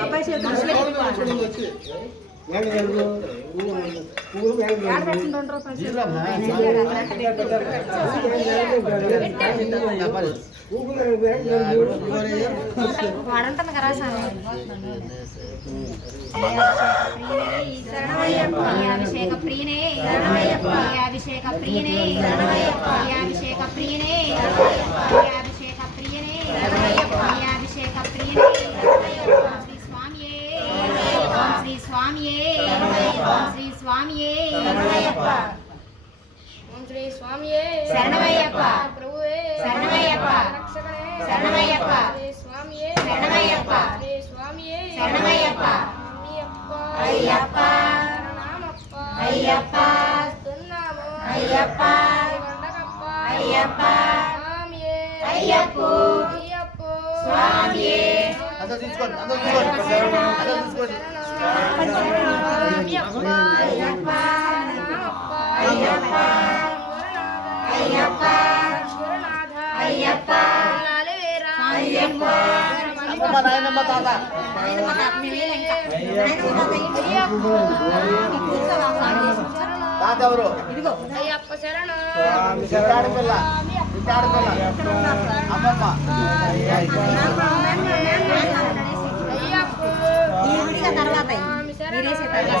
అబ్బాయి చేతులు వాడంటాను కదా స్వామి అభిషేక ప్రియనే అభిషేక ప్రియనే అభిషేక ప్రియనే అభిషేక ప్రియనే అభిషేక ప్రియనే శ్రీ స్వామియే శ్రీ స్వామియే శ్రీ స్వామియే ఓం శ్రీ స్వామియే శరణమయ్యప్ప. ప్రభువే శరణమయ్యప్ప. రక్షకనే శరణమయ్యప్ప. శ్రీ స్వామియే శరణమయ్యప్ప. శ్రీ స్వామియే శరణమయ్యప్ప. స్వామియప్ప అయ్యప్ప. శరణామప్ప అయ్యప్ప. వస్తున్నాము అయ్యప్ప. వండకప్ప అయ్యప్ప. స్వామియే అయ్యప్ప. అయ్యప్ప స్వామియే. అందరూ తీసుకోండి అందరూ తీసుకోండి అందరూ తీసుకోండి స్వామియప్ప అయ్యప్ప. శరణామప్ప అయ్యప్ప. అయ్యప్ప. గురునాథ అయ్యప్ప. లాలివేరా అయ్యప్ప. అమ్మమ్మ నాయనమ్మ తాత తాత ఎవరు అయ్యప్ప శరణం బిడ్డాడి పిల్ల బిడ్డాడి పిల్ల అమ్మమ్మ అయ్యప్ప తర్వాత స్వామి శరణం మీరేసే తర్వాత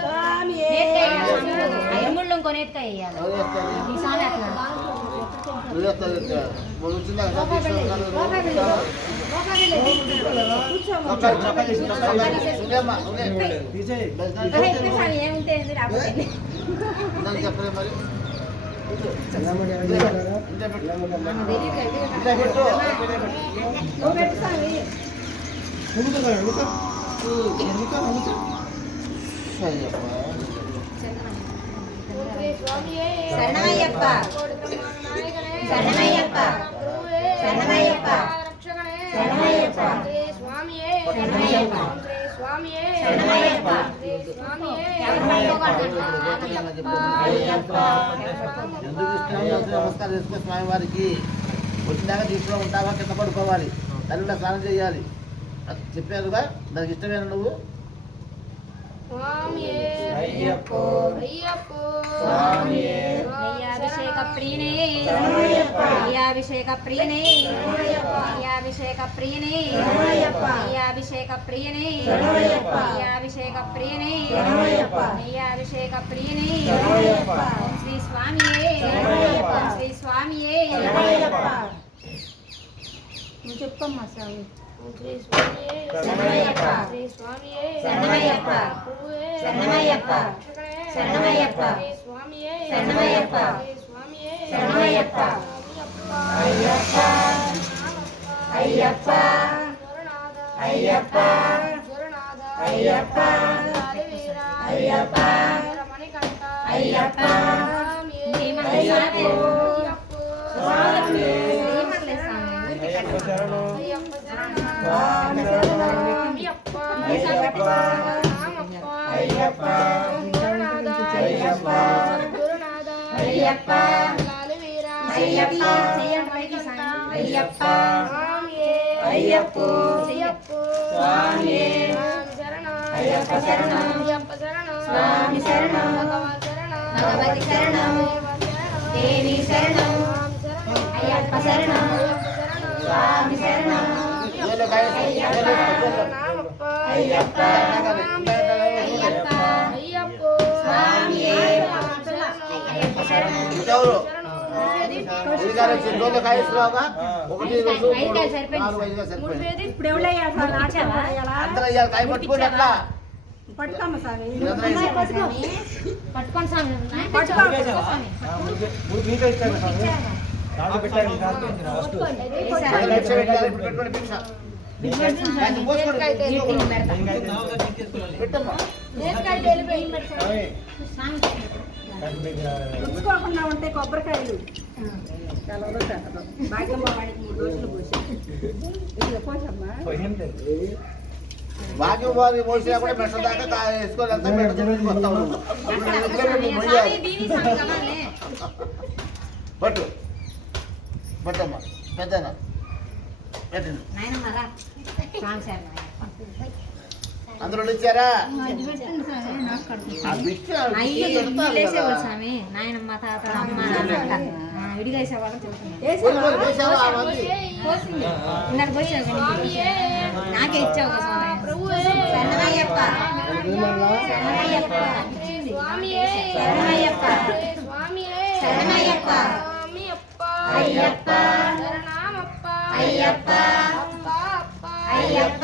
ఎమ్ముళ్ళు ఇంకో నేట్ వేయాలి? ఈ స్వామి అట్లా ఏముంటే ఏంది రాకపోతే ఏంది? ఇందాక చెప్పలే మరి ఇంతే పెట్టు. ఇంతే పెట్టు. నువ్వు పెట్టు స్వామి అయ్యప్ప. శరణమయ్యప్ప. శరణమయ్యప్ప. శరణమయ్యప్ప. శరణమయ్యప్ప. శరణమయ్యప్ప. శరణమయ్యప్ప. ఎవరు పట్టుకోకూడదు. అయ్యప్ప ఎందుకు ఇష్టం నమస్కారం చేసుకో స్వామి వారికి వచ్చినాక తీసుకుని ఉంటావా కింద పడుకోవాలి తల్లిలో స్నానం చేయాలి అది చెప్పారుగా దానికి ఇష్టమైన నువ్వు అభిషేక ప్రియనే అభిషేక ప్రియనే అభిషేక ప్రియనే అభిషేక ప్రియనే అభిషేక ప్రియనే అభిషేక ప్రియనే ఓం శ్రీ స్వామియే ఓం శ్రీ స్వామియే నువ్వు చెప్పమ్మా స్వామి శరణమయ్యప్ప శరణమయ్యప్ప శరణమయ్యప్ప శరణమయ్యప్ప శరణమయ్యప్ప శరణమయ్యప్ప అయ్యప్ప అయ్యప్ప అయ్యప్ప అయ్యప్ప అయ్యప్ప అయ్యప్ప శ్రీమతి స్వామి శ్రీమతి స్వామి ఊరికి అయ్యప్ప అయ్యప్ప. అయ్యప్ప. అయ్యప్ప. అయ్యప్ప. స్వామి అయ్యప్ప శరణం స్వామి శరణం భగవతి శరణం దేవి శరణం అయ్యప్ప శరణం స్వామి శరణం. అయ్యప్ప. అయ్యప్ప. ఎవరు? అధికారం వచ్చిన రోజు కాయిస్తున్నావుగా ఒకటి రోజు నాలుగు ఐదుగా సరిపోయింది అందరూ ఇవాళ కాయ పట్టుకుని అట్లా పట్టుకోమ్మ స్వామి పట్టుకోండి స్వామి పెట్టమ్మా ఉంచుకోకుండా ఉంటే కొబ్బరికాయలు. కలవదు కట్టదు భాగ్యమ్మ కూడా మెట్ల దాకా వేసుకొని మెట్ల దగ్గరికి వస్తాము బట్టు బట్టమ్మ పెద్దనా పెద్ద అందులో ఇచ్చారా అయ్యప్ప తాత అమ్మ అయ్యప్ప నాకే అయ్యప్ప అయ్యప్ప అయ్యప్ప. అయ్యప్ప అయ్యప్ప. అయ్యప్ప అయ్యప్ప అయ్యప్ప.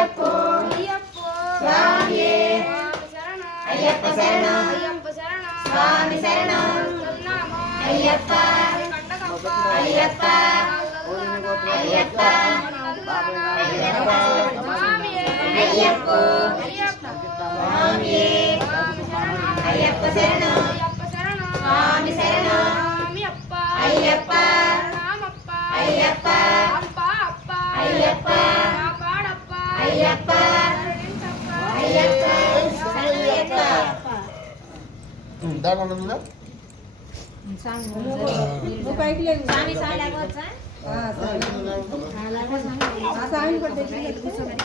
అయ్యప్ప. స్వామియే. అయ్యప్ప శరణం. స్వామి శరణం. అయ్యప్ప. అయ్యప్ప. అయ్యప్ప. అయ్యప్ప. స్వామియే. అయ్యప్ప శరణం. స్వామి శరణం. అయ్యప్ప. అయ్యప్ప. అయ్యప్ప. అయ్యప్ప. అయ్యప్ప. అయ్యప్ప దాని స్వామి స్వామి లాగొచ్చా స్వామి కూడా కూర్చోండి. కూర్చోండి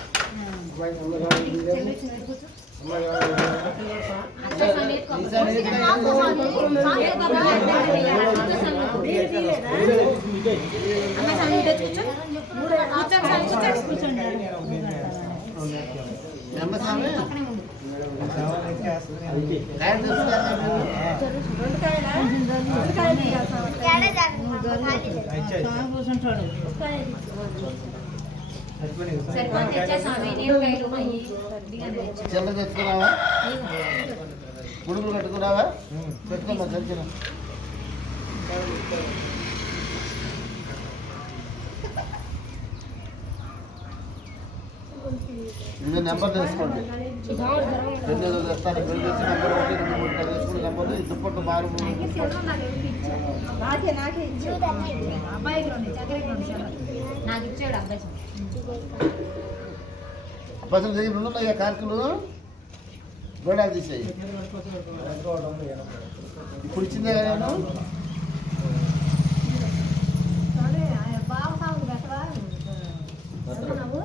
చెల్ల తెచ్చుకున్నావా ముడుపులు కట్టుకున్నావా పెట్టుకోమ్మా చచ్చిన ఇది నెంబర్ తెలుసుకోండి. రెండు ఏదో తెస్తాను ఇక్కడ తెచ్చి నెంబర్ ఒకటి రెండు మూడు తెలుసుకుని నెంబర్ ఈ మారు అబ్బాయి రెండు ఉన్నాయి కార్కులు గోడా తీసేయి ఇప్పుడు ఇచ్చిందే కదా నేను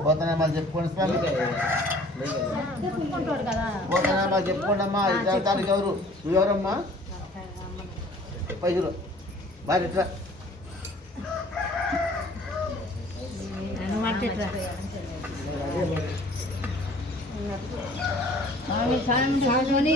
పోతానే చెప్పుకోండి స్వామి. పోతానే మళ్ళీ ఎవరు? ఎవరమ్మా? పైసలు. బాగా స్వామి స్వామి స్వామి